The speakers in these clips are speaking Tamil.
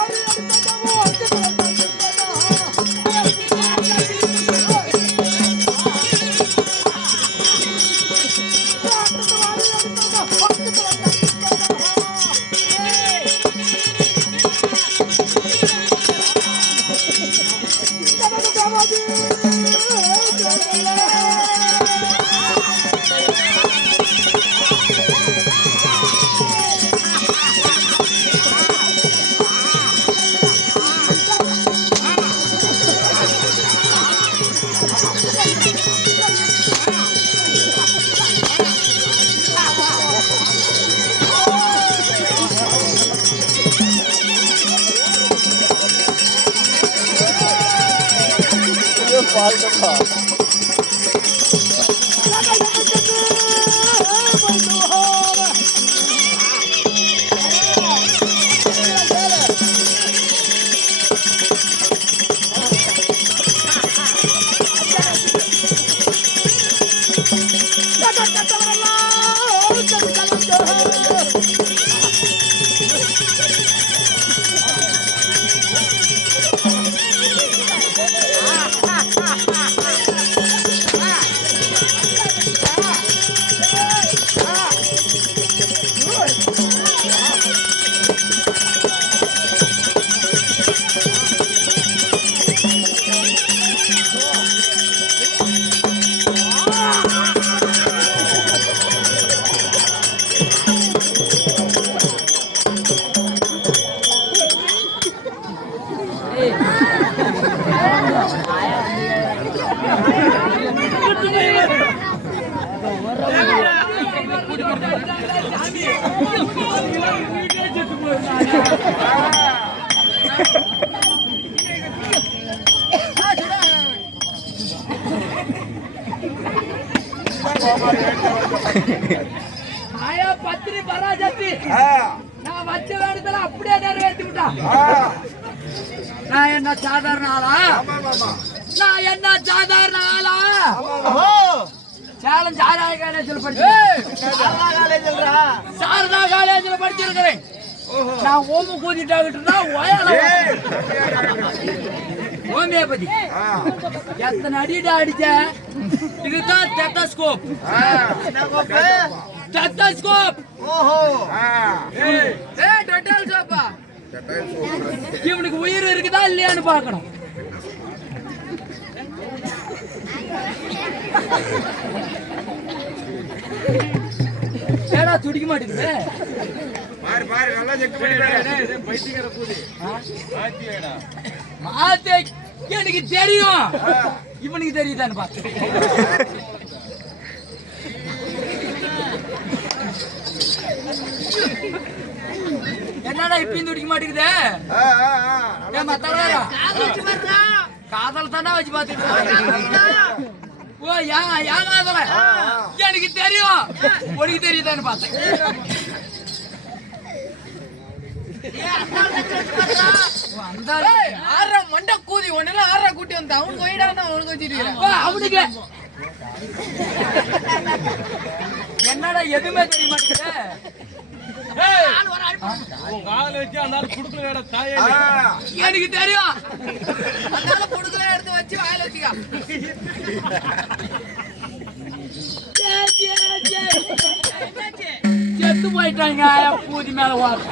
Hallelujah. fácil, cara. ஆயா பத்திரி பராஜத்தி நான் வச்ச வேண்டுதல அப்படியே நிறைவேற்றி விட்டா நான் என்ன சாதாரண ஆளா. நான் என்ன சாதாரண ஆளா. சேலம் சாராய காலேஜில் படிச்சு சாரதா காலேஜில் படிச்சிருக்கிறேன். நான் ஓம கூதிட்டாகிட்டு இருந்தா ஒயால ஏய், ஹோமியோபதி. ஆ, எத்தனை அடிடா அடிச்ச? இதுதான் டெட்டஸ்கோப் ஆ. ஏய் டெட்டஸ்கோப்பா இவனுக்கு உயிர் இருக்குதா இல்லையான்னு பார்க்கணும். ஏடா துடிக்க மாட்டேங்குது. பாரு, பாரு, நல்லா check பண்ணி பாரு. மாத்தே எனக்கு தெரியும். இவனுக்கு தெரியுதான்னு பார்த்து என்னடா இப்பயும் துடிக்க மாட்டேங்குது. ஏன் மத்தவரா காதல் தானே வச்சு பார்த்துட்டு ஓ ஏன் ஏன் எனக்கு தெரியும். உனக்கு தெரியுதான்னு பார்த்தேன். ஆறா மண்டை கூதி ஒன்னெல்லாம் ஆறா கூட்டி வந்தா அவனுக்கு தான் அவனுக்கு வச்சிருக்கிறேன் ஓ, அவனுக்கு. என்னடா எதுவுமே தெரிய மாட்டேங்குது. ஆ, எனக்கு தெரியும் அதனால குடுக்கல எடுத்து வச்சு வாயில வச்சுக்கா செத்து போயிட்டாங்க பூதி மேல வாரம்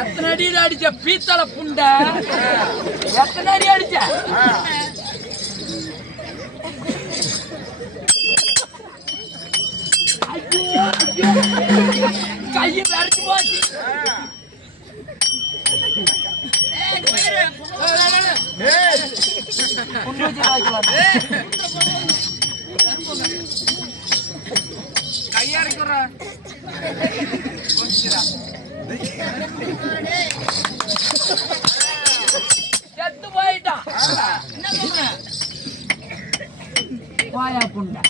எத்தனை அடி அடிச்ச பீத்தளை புண்டை எத்தனை அடி அடிச்ச கையை வரைச்சு போச்சு. கையா இருக்கிற செத்து போயிட்டான். வாயா புண்டை.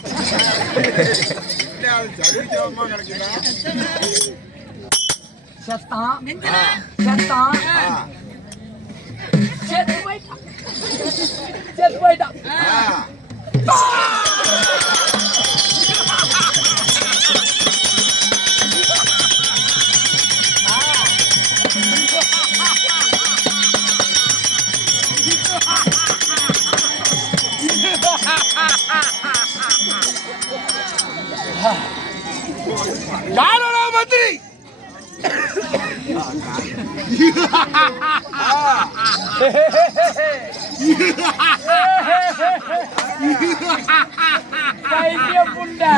என்ன அது சரி சமமா கிடக்குதா? செத்து. போயிட்டான். செத்து போயிட்டான். யாரோட மந்திரி? பைத்திய புண்டை.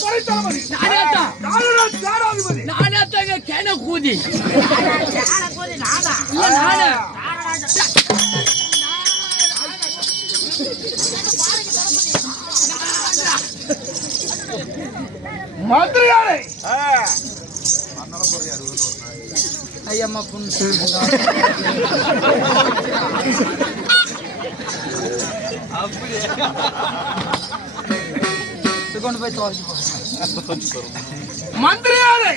படைத்தளபதி சேனாதிபதி நானே தாங்க கேன கூதி இல்ல நானு மந்திரியாரே ஐயம்மா புண்ணு அப்படியே? கொண்டு போய் துவைச்சு மந்திரியாரே!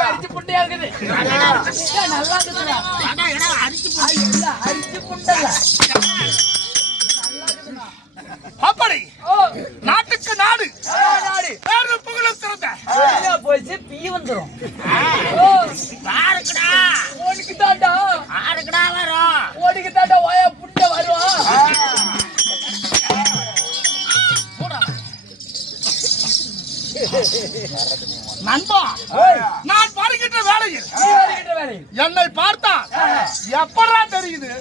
அரிச்சு புண்டையா இருக்குது. நல்லா அரிச்சு புண்டல்ல. அப்படி. நாட்டுக்கு நாடு. நாடி. பேரு புகழும் சிறந்த போயிடுச்சு, பீ வந்துரும். ஓ, உனக்கு தாண்டா. உனக்கு தாண்டா வாயா புண்டை வருவான். நண்பா நான் வருகின்ற வேளையில் நீ வருகின்ற வேலை. என்னை பார்த்தா எப்படா தெரியுது?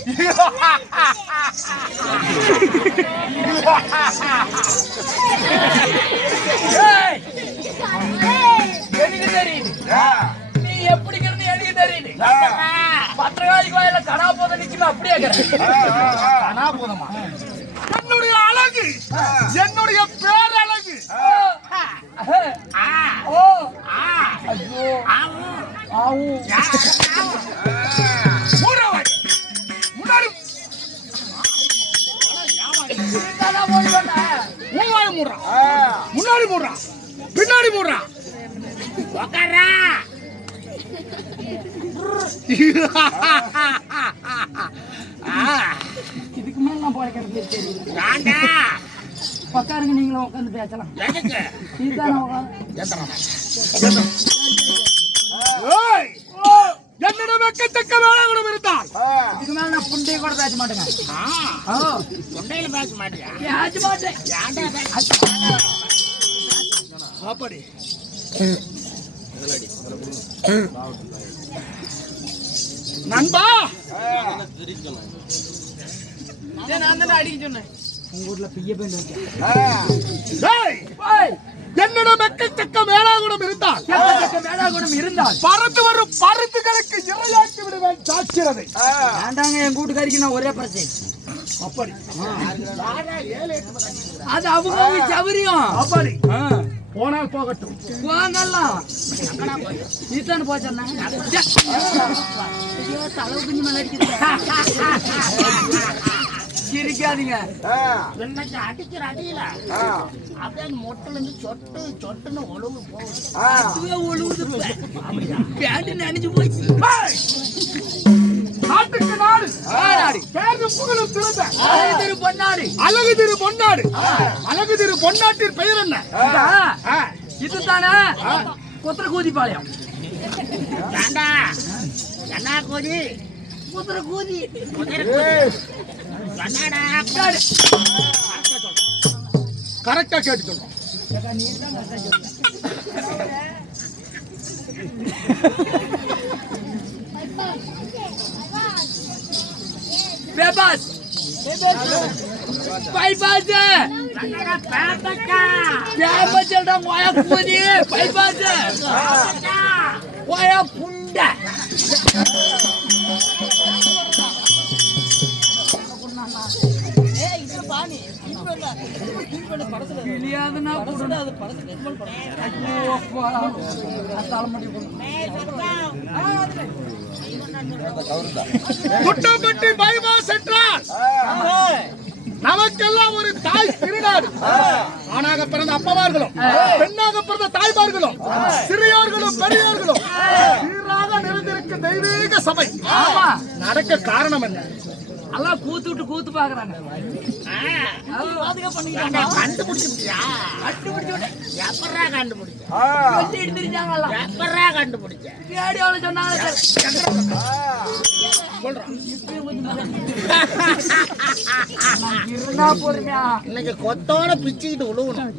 என்னுடைய அழகு என்னுடைய பேரழகு. முன்னாடி. மூடுறான் பின்னாடி மூடுறான் இதுக்கு மேல நான் போய்க்கிறது தெரியுது உட்காருங்க நீங்களும் உட்காந்து பேசலாம். என்னிடம் எக்கச்சக்க வேலைகளும் இருந்தால். இதுக்கு மேல நான் புண்டைய கூட பேச மாட்டேங்க. ஓ, பேச மாட்டேன். அப்படி ஏய், என்னிடம் எக்கச்சக்க வேளாகுணம் இருந்தால் மேலாகுணம் இருந்தால். பறந்து வரும் பருத்துகளுக்கு இரையாக்கி விடுவேன் சாட்சியதை வேண்டாங்க என் கூட்டுக்காரிக்கு நான் ஒரே பிரச்சனை. அப்படி. அது அவங்க சௌரியம் அப்படி. போனால் போகட்டும். போங்கல்லாம் நீத்தானு குஞ்சு மேல அடிக்குது சிரிக்காதீங்க என்னக்கு அடிக்கிற அடியில அப்படியே மொட்டில இருந்து சொட்டு சொட்டுன்னு ஒழுங்கு போகுது. அதுவே ஒழுகுது பேண்ட் நினைச்சு போச்சு. நாடு. பேரு புகழும் அழகு திரு பொன்னாடி. அழகு திரு பொன்னாடு. அழகு திரு பொன்னாட்டின் பெயர் என்ன? இதுதானே? குத்திர கூதிப்பாளையம் ஏண்டா என்ன கோதி. குத்திர கூதி குதிரை கோதி என்னடா கரெக்டா கேட்டு சொல்றோம். bebas. Bebas pai baje bebas dong waya kuni pai baje waya punda போடுடா. ஐயோ, அப்பா. நான் தலைமுடி போடணும். முட்டப்பட்டி பைபாஸ் என்றால் நமக்கெல்லாம் ஒரு தாய் திருநாடு. ஆணாக பிறந்த அப்பமார்களும் பெண்ணாக பிறந்த தாய்மார்களும் சிறியோர்களும் பெரியோர்களும் சீராக நிறைந்திருக்கும் தெய்வீக சபை. ஆமா. நடக்க காரணம் என்ன? எல்லாம் கூத்து விட்டு கூத்து பாக்குறாங்க கண்டுபிடிச்சிட்டியா எப்படா கண்டுபிடிச்ச? வண்டி எடுத்துருச்சாங்கல்ல எப்படா கண்டுபிடிச்ச? ரேடியோல சொன்னாங்க. இருந்தா பொறுமையா இன்னைக்கு கொத்தோட பிச்சுக்கிட்டு விழுகணும்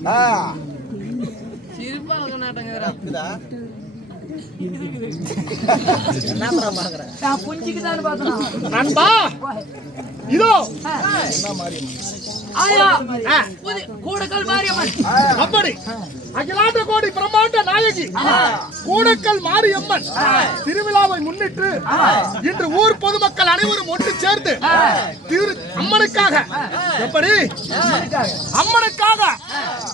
சிரிப்பா இருக்க நாட்டங்க என்ன பாக்குற நான் புஞ்சிக்கு தான் நண்பா! இதோ! ஆயா! ஆ. கூடக்கல் மாரியம்மன். அப்படி. அகிலாண்ட கோடி பிரம்மாண்ட நாயகி. கூடக்கல் மாரியம்மன். திருவிழாவை முன்னிட்டு இன்று ஊர் பொதுமக்கள் அனைவரும் ஒன்று சேர்ந்து திரு அம்மனுக்காக எப்படி? அம்மனுக்காக.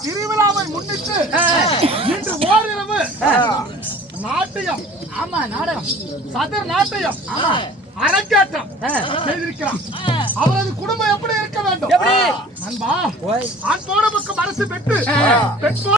திருவிழாவை முன்னிட்டு இன்று ஓரிரவு நாட்டியம். ஆமா நாடகம். சதுர் நாட்டியம். அரங்கேற்றம் செய்திருக்கிறார் அவரது குடும்பம் எப்படி இருக்க வேண்டும்? நண்பா ஆண் போனவுக்கு மனசு பெற்று பெண்